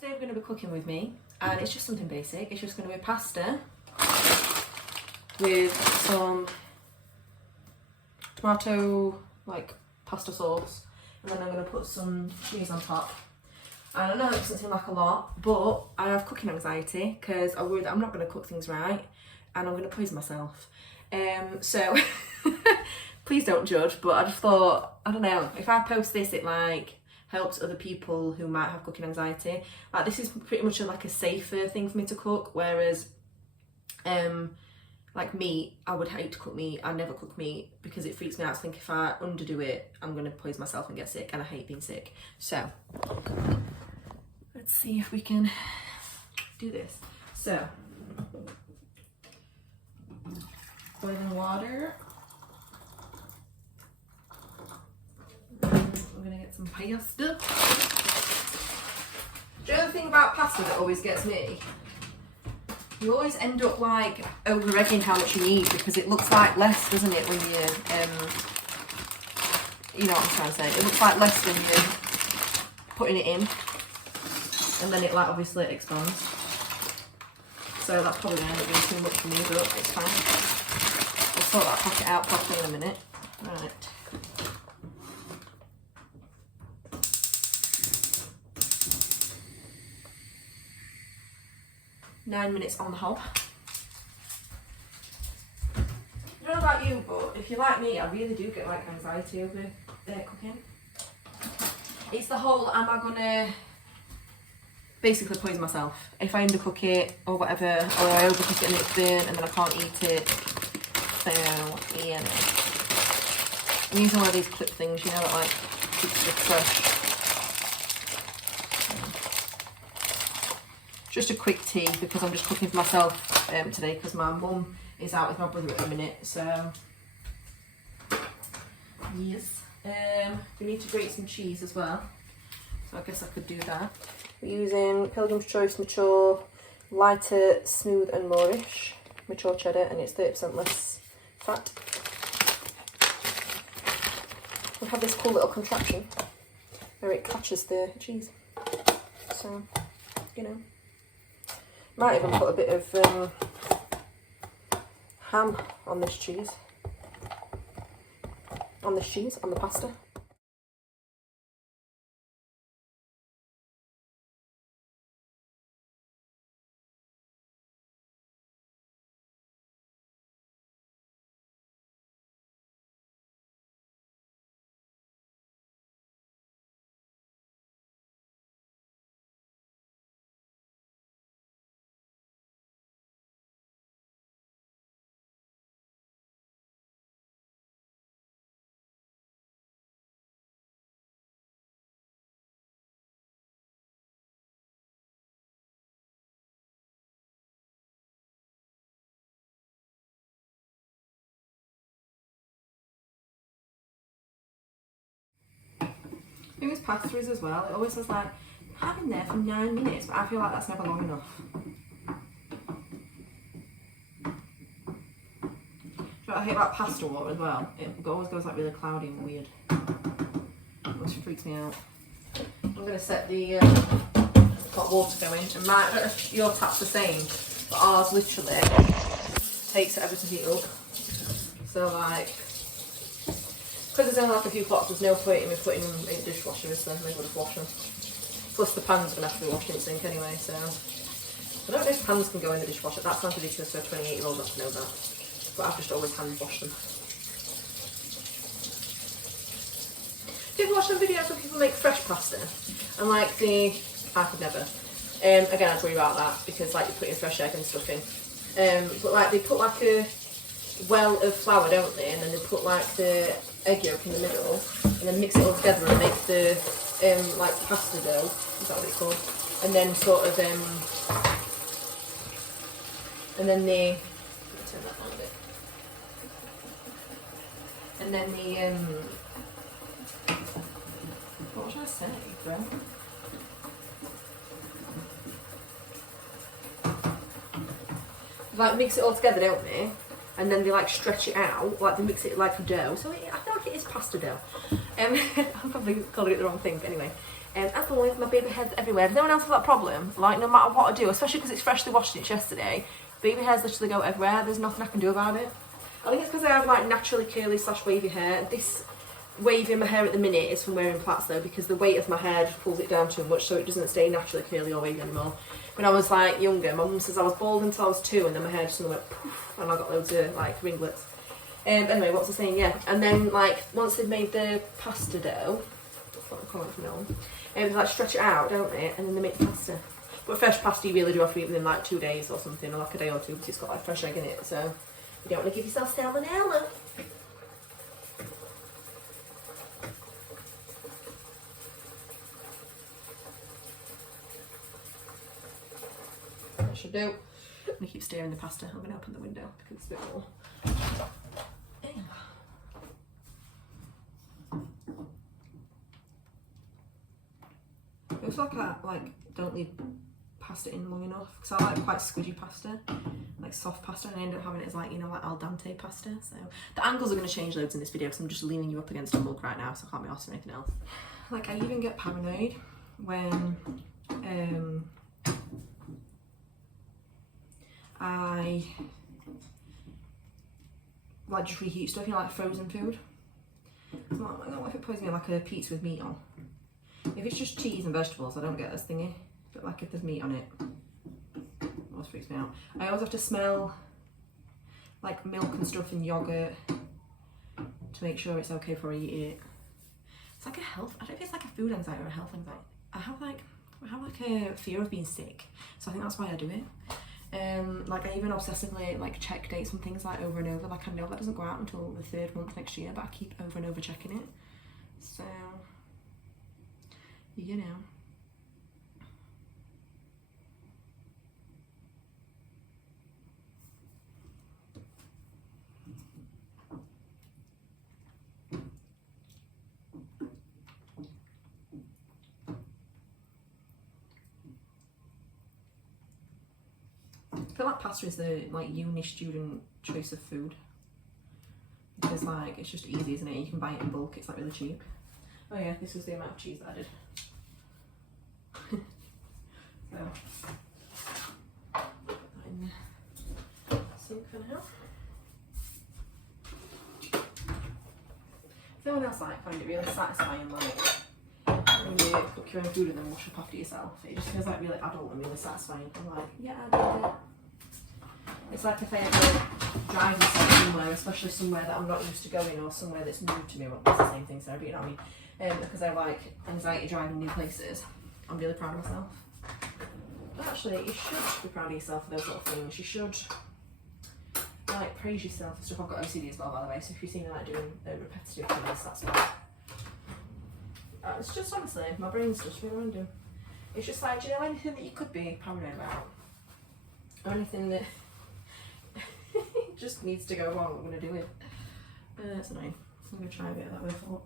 today we're going to be cooking with me, and it's just something basic. It's just going to be pasta with some tomato pasta sauce, and then I'm going to put some cheese on top. And I know it doesn't seem like a lot, but I have cooking anxiety because I worry that I'm not going to cook things right and I'm going to poison myself. So please don't judge, but I just thought, I don't know, if I post this it helps other people who might have cooking anxiety. This is pretty much a safer thing for me to cook, whereas meat, I would hate to cook meat. I never cook meat because it freaks me out to think if I underdo it, I'm going to poison myself and get sick, and I hate being sick. So let's see if we can do this. So, boiling water. We're going to get some pasta. The other thing about pasta that always gets me, you always end up over-egging how much you need, because it looks like less, doesn't it, when you know what I'm trying to say. It looks like less when you're putting it in, and then it obviously expands. So that's probably going to end up being too much for me, but it's fine. I'll sort that packet out properly in a minute. Right. Nine minutes on the hob. I don't know about you, but if you're like me, I really do get anxiety over cooking. It's the whole, am I gonna basically poison myself if I undercook it or whatever, or I overcook it and it's burnt and then I can't eat it. So yeah. I'm using one of these clip things, you know, that keeps it fresh. Just a quick tea because I'm just cooking for myself today, because my mum is out with my brother at the minute. So yes, we need to grate some cheese as well, so I guess I could do that. We're using Pilgrim's Choice mature, lighter, smooth and moorish mature cheddar, and it's 30% less fat. We have this cool little contraption where it catches the cheese, so you know. Might even put a bit of ham on this cheese. On the pasta. I think this pasta is as well. It always says have in there for 9 minutes, but I feel like that's never long enough. What I hate about pasta water as well, it always goes really cloudy and weird, which freaks me out. I'm going to set the hot water going, and I don't know if your tap's the same, but ours literally takes it ever to heat up. So because there's only a few pots, there's no point in me putting them in the dishwasher, is there? I may as well just wash them. Plus the pan's going to have to be washed in the sink anyway, so I don't know if pans can go in the dishwasher. That sounds ridiculous for a 28-year-old not to know that, but I've just always hand washed them. Do you ever watch some videos where people make fresh pasta? And I could never. Again, I'd worry about that because you're putting fresh egg and stuff in. But they put a well of flour, don't they? And then they put the egg yolk in the middle, and then mix it all together and make the pasta dough. Is that what it's called? And then and then turn that on a bit. And then what should I say, bro? Mix it all together, don't they? And then they stretch it out, they mix it like a dough. So I feel like it is pasta dough. I'm probably calling it the wrong thing, but anyway. As always, my baby hairs everywhere. Does anyone else have that problem? Like, no matter what I do, especially because it's freshly washed since yesterday, baby hairs literally go everywhere. There's nothing I can do about it. I think it's because I have like naturally curly / wavy hair. This wavy in my hair at the minute is from wearing plaits though, because the weight of my hair just pulls it down too much, so it doesn't stay naturally curly or wavy anymore. When I was like younger, my mum says I was bald until I was 2, and then my hair just went poof, and I got loads of like ringlets. Anyway, what's I saying? Yeah, and then like once they've made the pasta dough, that's what I call it from now on. They like stretch it out, don't they? And then they make the pasta. But fresh pasta you really do have to eat within like 2 days or something, or like a day or 2, because it's got like fresh egg in it. So you don't want to give yourself salmonella. I should do. I'm gonna keep stirring the pasta. I'm gonna open the window because it's a bit more. It looks like I don't leave pasta in long enough, because I like quite squidgy pasta, like soft pasta, and I end up having it as like, you know, like al dente pasta. So the angles are going to change loads in this video because I'm just leaning you up against a mug right now, so I can't be asked for anything else. Like, I even get paranoid when I like just reheat stuff, you know, like frozen food. I don't know if it puts me like a pizza with meat on. If it's just cheese and vegetables, I don't get this thingy. But like if there's meat on it, it always freaks me out. I always have to smell like milk and stuff and yogurt to make sure it's okay before I eat it. It's like a health, I don't know if it's like a food anxiety or a health anxiety. I have like a fear of being sick, so I think that's why I do it. Like I even obsessively like check dates and things like over and over. Like I know that doesn't go out until the 3rd month next year, but I keep over and over checking it. So, you know. I feel like pasta is the like uni student choice of food, because like it's just easy, isn't it? You can buy it in bulk, it's like really cheap. Oh yeah, this was the amount of cheese that I did. So, in the sink for now. Someone else like find it really satisfying, like when you cook your own food and then wash up after yourself. It just feels like really adult and really satisfying. I'm like, yeah, I did it. It's like if I ever drive myself somewhere, especially somewhere that I'm not used to going or somewhere that's new to me. Well, it's the same thing, Sarah, but you know what I mean? Because I like anxiety driving new places. I'm really proud of myself. But actually, you should be proud of yourself for those little things. You should like praise yourself for stuff. I've got OCD as well, by the way, so if you see me like doing repetitive things, that's why. It's just honestly, my brain's just really random. It's just like, do you know anything that you could be paranoid about? Or anything that just needs to go wrong, I'm going to do it. It's annoying. I'm going to try a bit of that way forward.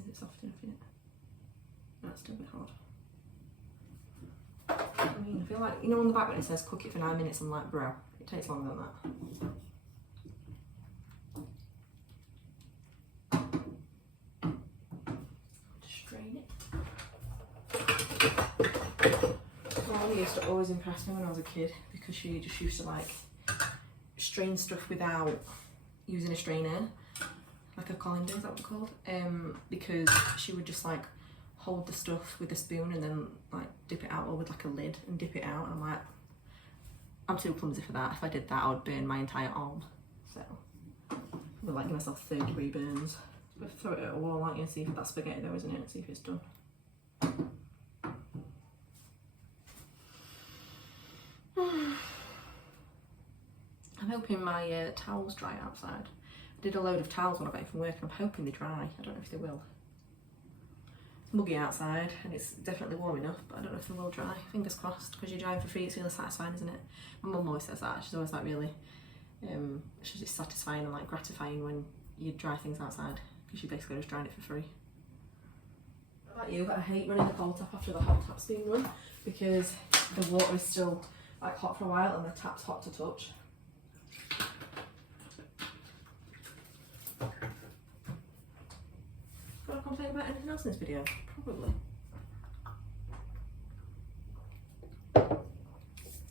Is it soft enough yet? No, it's still a bit hard. I mean, I feel like, you know on the back when it says cook it for 9 minutes, I'm like, bro, it takes longer than that. Mum used to always impress me when I was a kid, because she just used to like strain stuff without using a strainer, like a colander, is that what it's called? Because she would just like hold the stuff with a spoon and then like dip it out, or with like a lid and dip it out, and I'm like, I'm too clumsy for that. If I did that, I would burn my entire arm. So I would like give myself 3rd-degree burns. But throw it at a wall, aren't you? See if that's spaghetti though, isn't it? See if it's done. I'm hoping my towels dry outside. I did a load of towels when I got in from work, and I'm hoping they dry. I don't know if they will. It's muggy outside and it's definitely warm enough, but I don't know if they will dry. Fingers crossed, because you're drying for free, it's really satisfying, isn't it? My mum always says that. She's always like really, she's just satisfying and like gratifying when you dry things outside, because you're basically just drying it for free. Not like you, but I hate running the cold tap after the hot tap's being run, because the water is still like hot for a while and the tap's hot to touch. in this video? Probably. I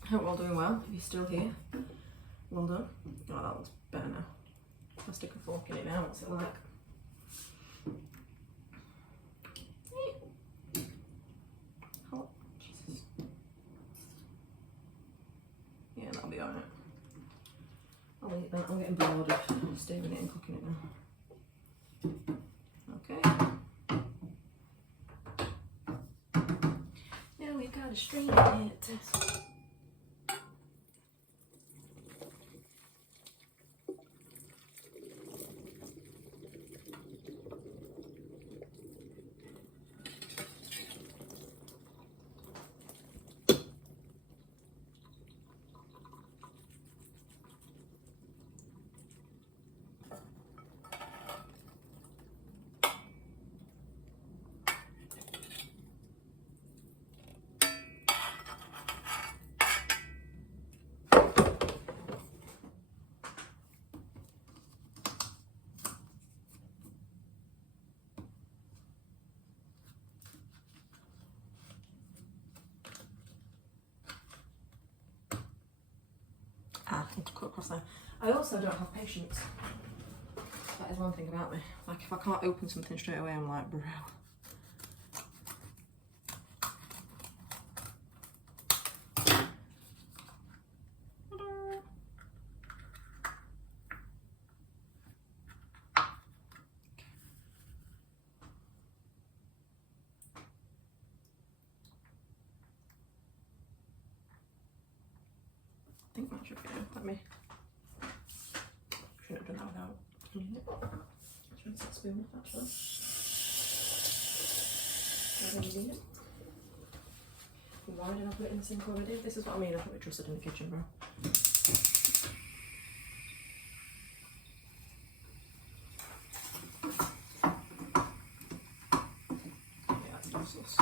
hope we're all doing well. If you're still here, well done. Oh, that looks better now. I'll stick a fork in it now. What's it like? Oh, Jesus. Yeah, that'll be alright. I'll eat that. I'm getting bored of stirring it and cooking it now. Okay. Now we've got to strain it. I need to cut across there. I also don't have patience. That is one thing about me. Like, if I can't open something straight away, I'm like, bro. I think that should be it. Let me. Shouldn't have done that without. I should set spoon up actually. I really need it. Why did I put it in the sink already? This is what I mean. I can't be trusted in the kitchen, bro. Yeah, that's useless.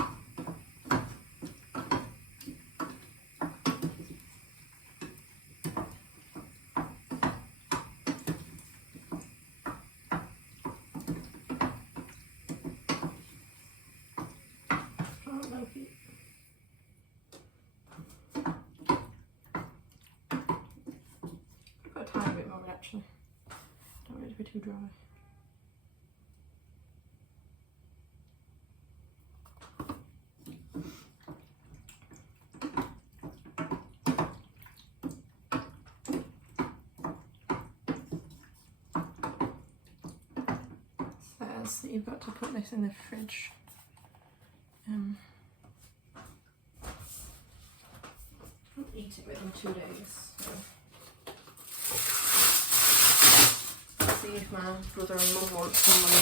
A tiny bit more actually. Don't want it to be too dry. Says that you've got to put this in the fridge. I'll eat it within 2 days. So. See if my brother and mum want some money.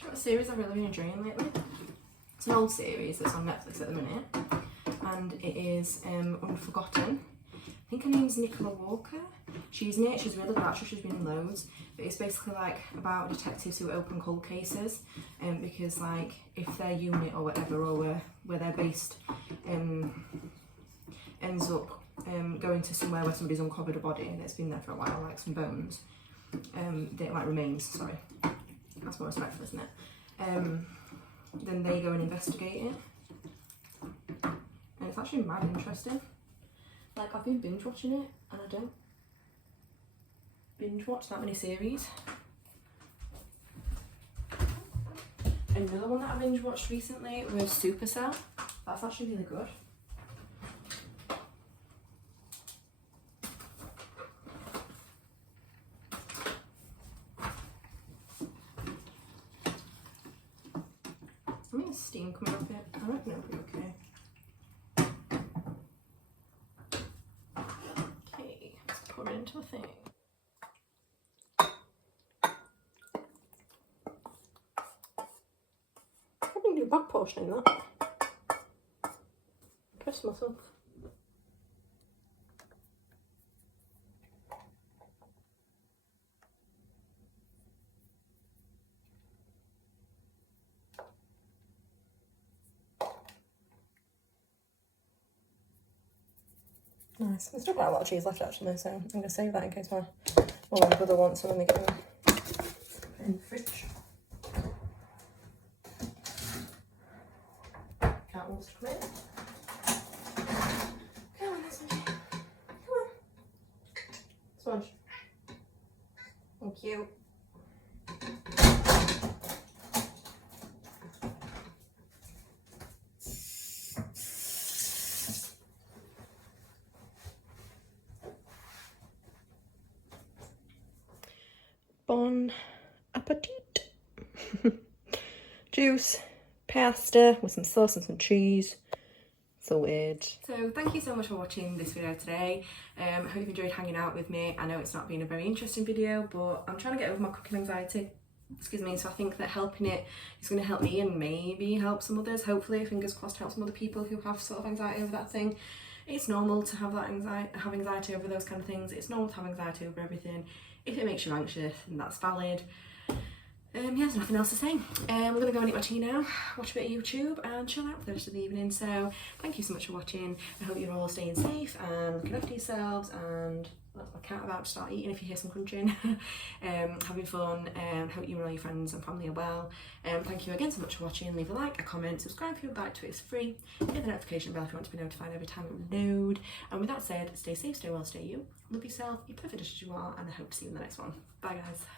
What series I've really been enjoying lately? It's an old series that's on Netflix at the minute, and it is Unforgotten. I think her name's Nicola Walker. She's in it, she's really good actually, she's been in loads, but it's basically like about detectives who open cold cases, because like if their unit or whatever, or where they're based, ends up going to somewhere where somebody's uncovered a body and it's been there for a while, like some bones, like remains, sorry, that's more respectful, isn't it? Then they go and investigate it, and it's actually mad interesting. Like, I've been binge watching it, and I don't binge watch that many series. Another one that I binge watched recently was Supercell. That's actually really good. I mean, there's steam coming off it. I reckon it'll be okay. Okay, let's pour it into a thing. I didn't do back portioning that. Press myself. Nice. There's still quite a lot of cheese left actually, so I'm going to save that in case my brother wants some when they get them. In the fridge. Cat wants to come in. Come on, Leslie. Come on. Sponge. Thank you. Bon appetit. Juice, pasta with some sauce and some cheese. Sorted. So thank you so much for watching this video today. I hope you've enjoyed hanging out with me. I know it's not been a very interesting video, but I'm trying to get over my cooking anxiety. Excuse me. So I think that helping it is going to help me and maybe help some others. Hopefully, fingers crossed, help some other people who have sort of anxiety over that thing. It's normal to have that anxiety over those kind of things. It's normal to have anxiety over everything. If it makes you anxious, then that's valid. Yeah, there's nothing else to say. We're going to go and eat my tea now, watch a bit of YouTube and chill out for the rest of the evening. So thank you so much for watching. I hope you're all staying safe and looking after yourselves, and that's my cat about to start eating if you hear some crunching. Having fun, and hope you and all your friends and family are well. Thank you again so much for watching. Leave a like, a comment, subscribe if you would like to, it's free. Hit the notification bell if you want to be notified every time we load. And with that said, stay safe, stay well, stay you. Love yourself, you're perfect as you are, and I hope to see you in the next one. Bye guys.